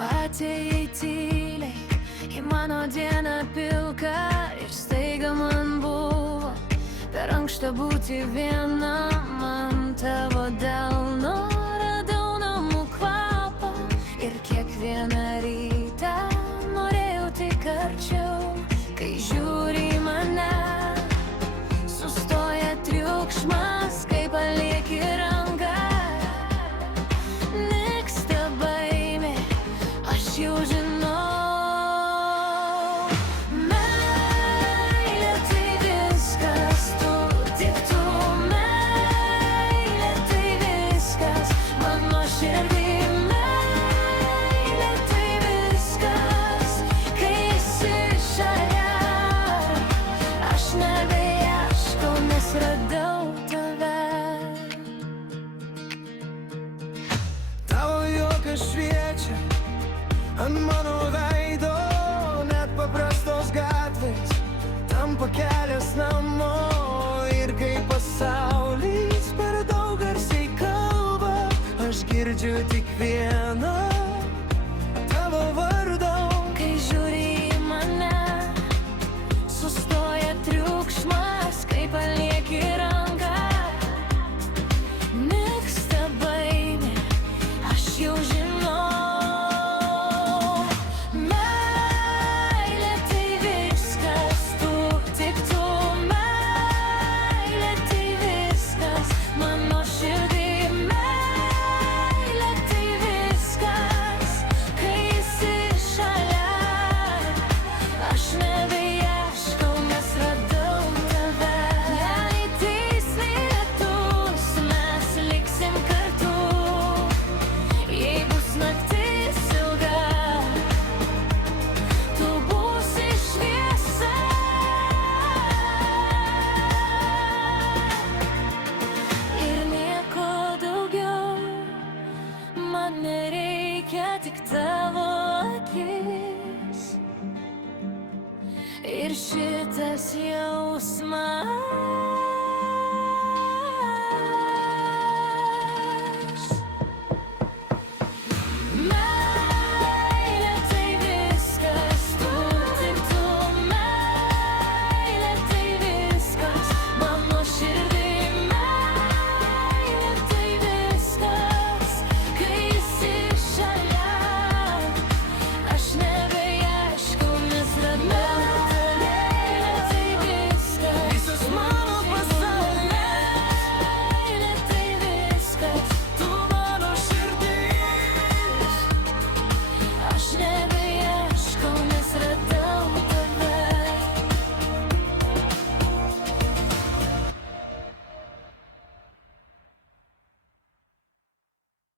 atėjai tyliai į mano dieną pilką ir staiga man buvo per ankšta būti vienam ant tavo delno. Radau namų kvapą ir kiekvieną rytą norėjau tik arčiau. Kai žiūri į mane, sustoja triukšmas, kai palieki ranką. Nyksta baimė, aš jau žinau. Meilė tai viskas, tu, tik tu. Meilė tai viskas, mano širdį. Meilė tai viskas, kai esi šalia. Aš nebeieškau, nes radau tave. Tavo juokas šviečia ant mano veido, net paprastos gatvės tampa kelias namo. Ir kai pasaulis per daug garsiai kalba, aš girdžiu tik vieną tavo vardą. Kai žiūri į mane, sustoja triukšmas, kai palieki ranką. Nyksta baimė, aš jau žinau. Meilė tai viskas, tu, tik tu. Meilė tai viskas, mano širdį. Meilė tai viskas, kai esi šalia. Aš nebeieškau, nes radau tave. Jei ateis lietus, mes liksim kartu. Jei bus naktis ilga, tu būsi šviesa. Ir nieko daugiau man nereikia, tik tavo